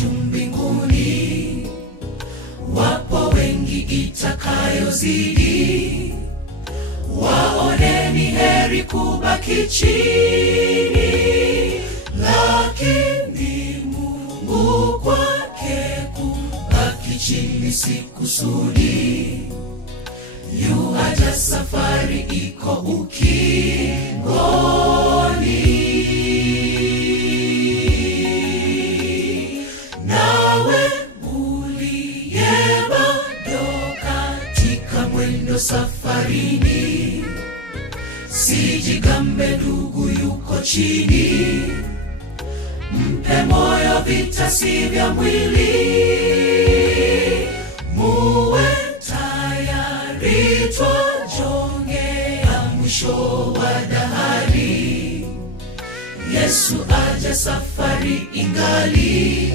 juu mbinguni. Wapo wengi itakayozidi, waoneni heri kubaki chini. Lakini Mungu kwake kubaki chini si kusudi. Yuaja, safari iko ukingoni. Nawe uliye bado katika mwendo safarini, sijigambe ndugu yuko chini. Mpe moyo, vita si vya mwili. Muwe tayari, twajongea mwisho wa dahari. Yesu aja, safari ingali,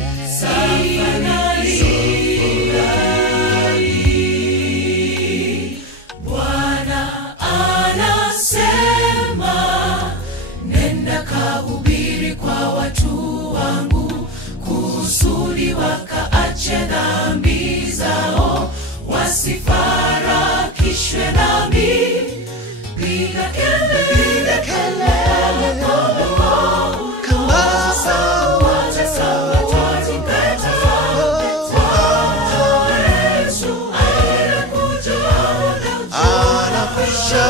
Bwana anasema, nenda kahubiri kwa watu wangu, kusudi wakaache dhambi zao, wasifarakishwe nami. Piga kelele kama sawa twazipeta. Yesu anakuja, anakwisha.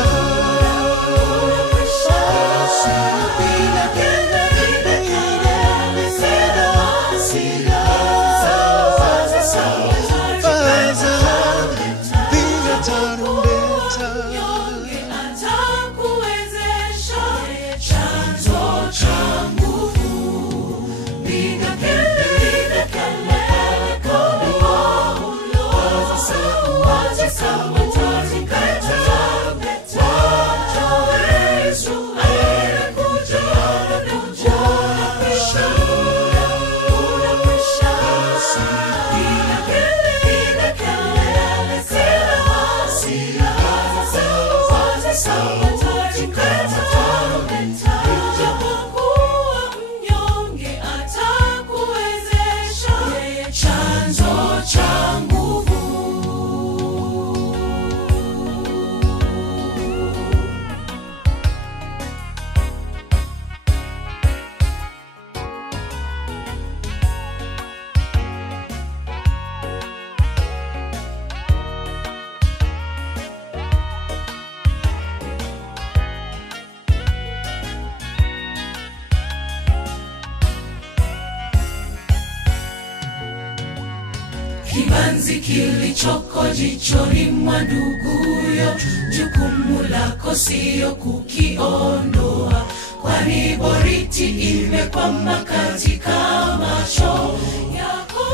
Kibanzi kilichoko jichoni mwa nduguyo, jukumu lako siyo kukiondoa, kwani boriti imekwama katika macho yako.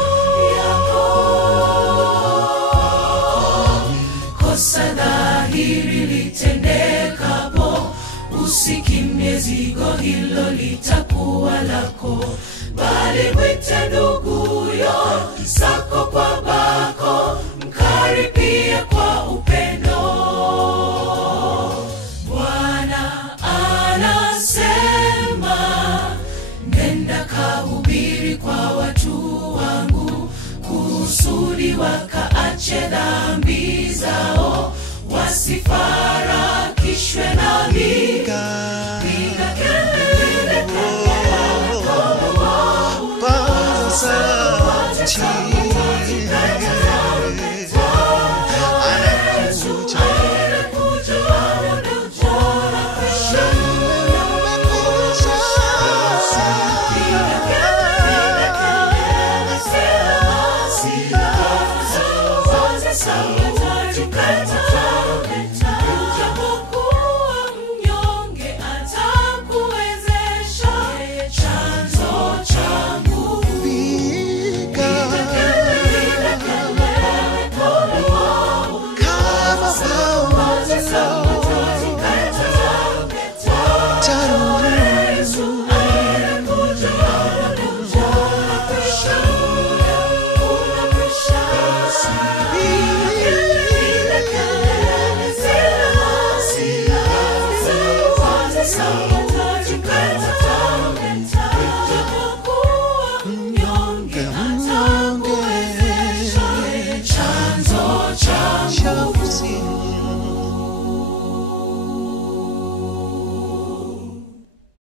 Kosa dhahiri litendekapo, usikimie, zigo hilo litakuwa lako, bali mwite nduguyo sako kwa bako, mkaribie kwa upendo. Bwana anasema, nenda kahubiri kwa watu wangu, kusudi wakaache dhambi zao, wasifarakishwe nami. Piga kelele kama